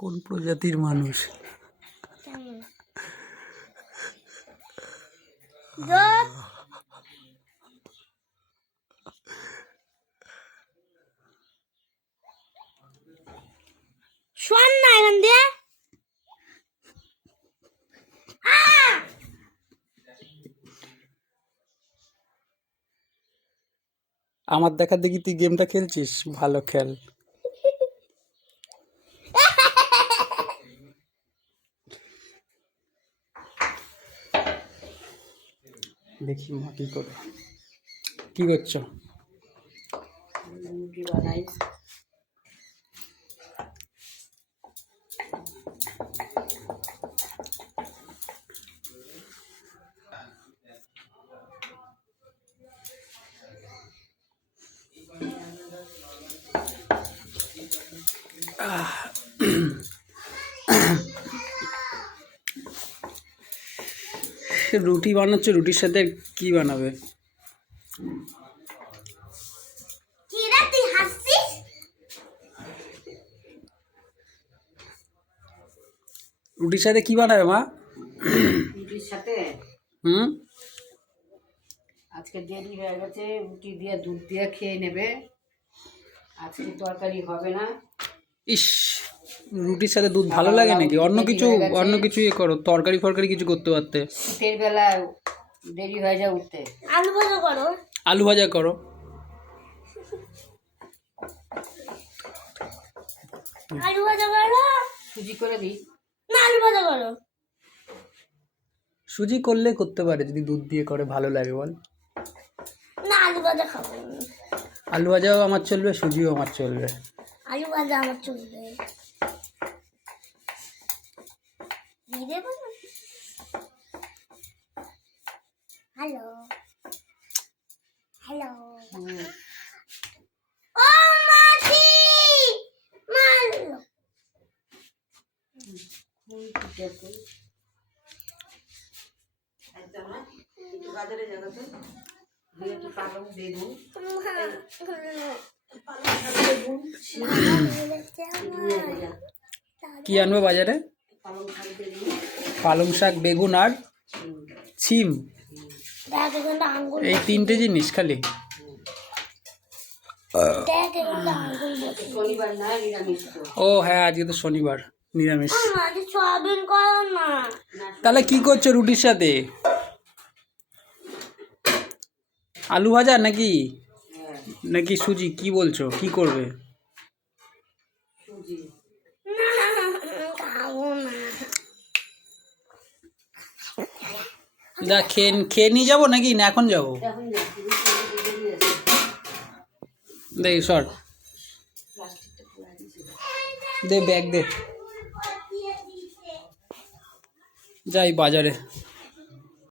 কোন প্রজাতির মানুষ? শোন না এখান দিয়ে আমার দেখা দেখি তুই গেমটা খেলছিস, ভালো খেল। দেখি মা কি করে, কি করছো? রুটি বানাই। রুটি বানাচ্ছ, রুটির সাথে কি বানাবে? রুটির সাথে কি বানাবে মা? রুটির সাথে আজকে দেরি হয়ে গেছে, রুটি দিয়ে দুধ দিয়ে খেয়ে নেবে, আজকে তরকারি হবে না। ইস, রুটির সাথে দুধ ভালো লাগে নাকি? অন্য কিছু ইয়ে করো, তরকারি ফরকারি কিছু করতে পারতে। শীতের বেলা দেরি হয়ে যায় উঠতে। আলু ভাজা করো। আলু ভাজা করো। আলু ভাজা করো। সুজি করে দিই না, আলু ভাজা করো। সুজি করলে করতে পারে, যদি দুধ দিয়ে করে ভালো লাগে বল। না, আলু ভাজা খাবো। আলু ভাজাও আমার চলবে, সুজিও আমার চলবে। আলু ভাজা আমার চলবে। দিয়ে দেবো না? Hello hello. ও মাসি মারলো। বাজারে যাবো তো, একটু পালং বেগুন, কি আনবো বাজারে? পালং শাক, বেগুন আর সিম, এই তিনটে জিনিস খালি। শনিবার না নিরামিষ তো। ও হ্যাঁ, আজকে তো শনিবার, নিরামিষ। সয়াবিন করো না। তাহলে কি করছো রুটির সাথে? আলু ভাজা নাকি নাকি সুজি? কি বলছো, কি করবে? সুজি খাবো না। যা খেয়ে নিয়ে যাবো নাকি, না এখন যাবো? এখন যাচ্ছি, দেখ সর, প্লাস্টিকটা খোলা দিয়েছি। দে ব্যাগ দে, যাই বাজারে।